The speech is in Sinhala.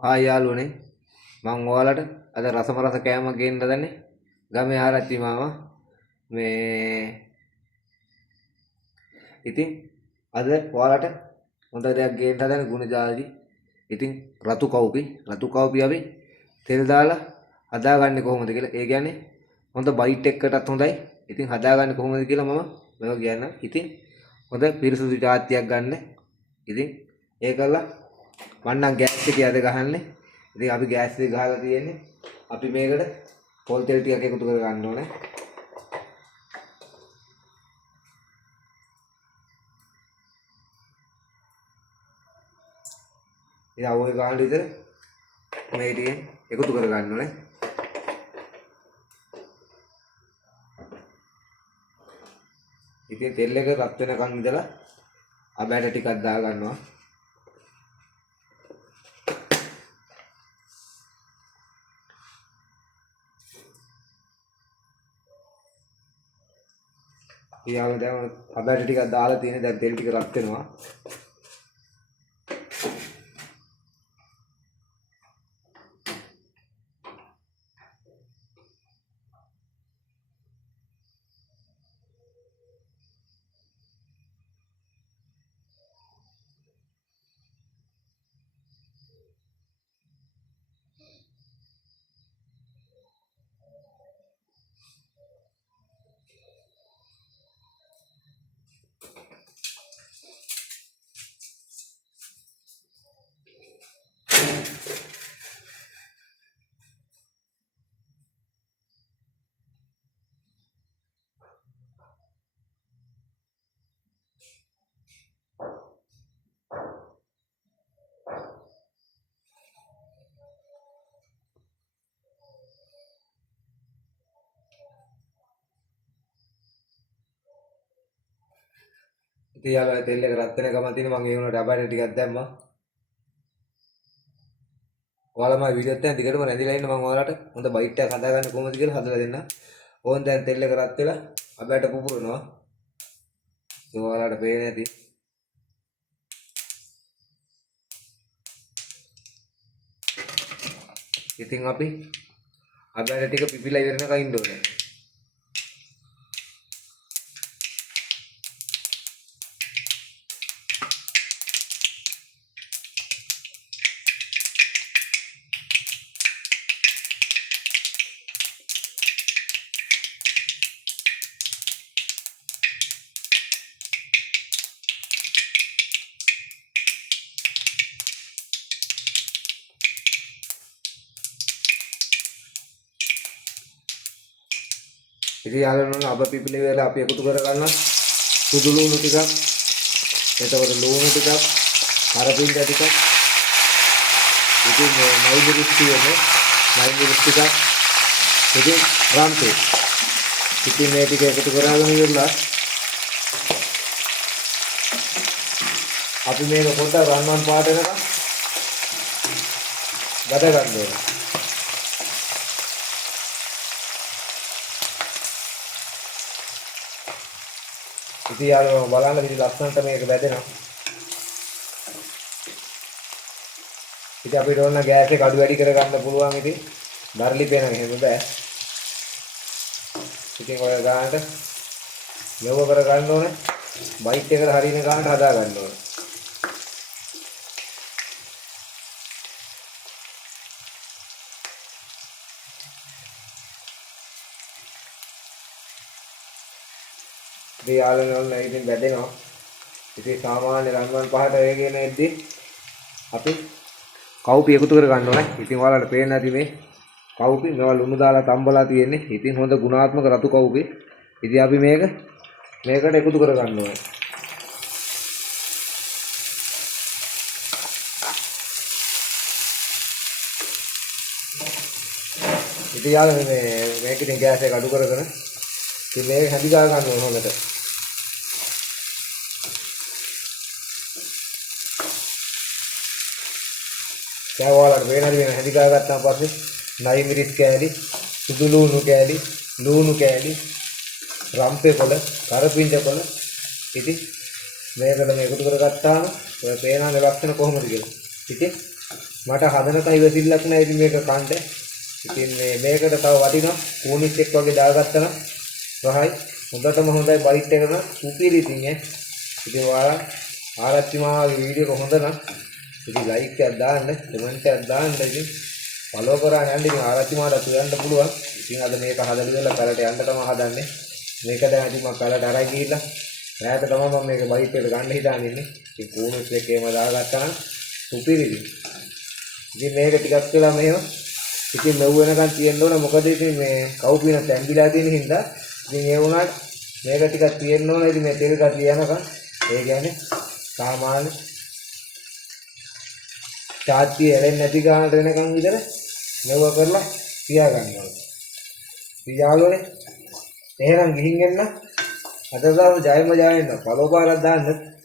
ආ යාළුවනේ මම ඔයාලට අද රසම රස කෑමක් ගේන්න හදන්නේ ගමේ ආරච්චි මාමා මේ ඉතින් අද ඔයාලට හොඳ දෙයක් ගේන්න හදන්නේ ගුණ ජාති ඉතින් රතු කවුපි අපි තෙල් දාලා හදාගන්නේ කොහොමද කියලා ඒ කියන්නේ හොඳ බයිට් එකකටත් හොඳයි ඉතින් හදාගන්නේ කොහොමද කියලා මම මේක කියන්නම් ඉතින් හොඳ පිරිසුදු ජාතියක් ගන්න ඉතින් ඒකලා මම නම් ගෑස් එකේ අද ගහන්නේ ඉතින් අපි ගෑස් එක ගහලා තියෙන්නේ අපි මේකට පොල් තෙල් ටිකක් එකතු කර ගන්න ඕනේ ඉතින් අවුල් ගන්න විතර මේ ටිකෙන් එකතු කර ගන්න ඕනේ ඉතින් තෙල් එක රත් වෙනකන් ඉඳලා අබෑට ටිකක් දා ගන්නවා ඊයම දැන් අබෑට ටිකක් දාලා තියෙන දැන් තෙල් ටික රත් වෙනවා ඉතින් යාළුවා තෙල් එක රත් වෙන ගමන් තියෙන මම ඒ වුණාට අබෑට ටිකක් දැම්මා ඔයාලා මගේ වීඩියෝත් දැන් දිගටම රැඳිලා ඉන්න මම ඔයාලට හොඳ බයිට් එකක් හදාගන්න කොහොමද කියලා හදලා දෙන්නම් ඕන් දැන් තෙල් එක රත් වෙලා අබෑට පුපුරනවා ඒ ඔයාලට පේන්නේ නැති ඉතින් අපි අබෑට ටික පිපිලා ඉවරනකම් ඉන්න ඕනේ ඉතින් යාළුවනේ අබ පිපිලි වෙලා අපි එකතු කර ගන්න සුදු ලුණු ටිකක් එතකොට ලුණු ටිකක් කරපිංච ටිකක් ඉතින් මයි මිරිස් ටිකක් ඉතින් රාම්තේ ඉතින් මේ ටික එකතු කරගෙන ඉවරලා අපි මේක පොඩ්ඩක් රන්වන් පාට වෙනකම් ගත ගන්න ඕනේ ඉතින් යාළුවා බලන්න විදි ලස්සනට මේක බැදෙනවා. ඉතින් අපිට ඕන ගෑස් එක අඩු වැඩි කරගන්න පුළුවන් ඉතින්. දරලි පේන එහෙම බෑ. ඉතින් ඔය ගානට මෙව කර ගන්න ඕනේ. බයිට් එකට හරියන ගානට හදා ගන්න ඕනේ. ඉතින් යාළුවනේ ඔන්න ඉතින් බැදෙනවා. ඉතින් සාමාන්‍ය රන්වන් පහට වේගෙන එද්දි අපි කවුපි එකතු කර ගන්න ඕනේ. ඉතින් ඔයාලට පේන්න ඇති මේ කවුපි මේවා ලුණු දාලා තම්බලා තියෙන්නේ. ඉතින් හොඳ ගුණාත්මක රතු කවුපි. ඉතින් අපි මේකට එකතු කර ගන්න ඕනේ. ඉතින් යාළුවනේ මේක ඉතින් ගෑස් එක අඩු කරගෙන ඉතින් මේක හැදි ගා ගන්න ඕනේ හොඳට. දැන් ඔයාලට වෙන හැදි ගා ගත්තාන් පස්සේ නයි මිරිස් කෑලි, සුදු ලුණු කෑලි, රම්පේ කොළ, කරපිංච කොළ ඉතින් මේකට මේ එකතු කරගත්තාම ඔය පේනනේ ලක්ෂණ කොහොමද කියලා. ඉතින් මට හදනකම් ඉවසිල්ලක් නැහැ ඉතින් මේක කන්න. ඉතින් මේකට තව වටිනවා කූනිස් එක් වගේ දාගත්තා නම් රහයි. හොඳටම හොඳයි බයිට් එක නම් සුපිරි ඉතින් ඉතින් ඔයාලා ආරච්චි මාගේ වීඩියෝ එක හොඳ නම් ඉතින් ලයික් එකක් දාන්න, කමෙන්ට් එකක් දාන්න ඉතින් ෆලෝ කරාන යන්න ඉතින් ආරච්චි මාට උයන්න පුළුවන්. ඉතින් අද මේක හදලා ඉවරලා පැලට යන්න තමයි හදන්නේ. මේක දැන් ඉතින් මම පැලට අරයි ගිහිල්ලා ඈත තමයි මම මේක බයිට් එකට ගන්න හිතාගෙන ඉන්නේ. ඉතින් කූනිස් එකේම දාගත්තා නම් සුපිරි ඉතින් මේක ටිකක් වෙලා මෙහෙම ඉතින් මෙව් වෙනකන් තියෙන්න ඕන මොකද ඉතින් මේ කවුපින තැඹිලා තියෙන හින්දා ඉතින් ඒ වුණාට මේක ටිකක් තියෙන්න ඕන ඉතින් මේ තෙල් ගතිය යනකම් ඒ කියන්නේ සාමාන්‍ය තාත්තිය එලෙන්නේ නැති ගානට වෙනකන් විතර මෙව කරලා තියා ගන්න ඕනේ. ඉතින් යාළුවනේ එහෙනම් ගිහින් එන්න අද දවස් ජයම ජයෙන්න ෆලෝ පාරක් දාන්න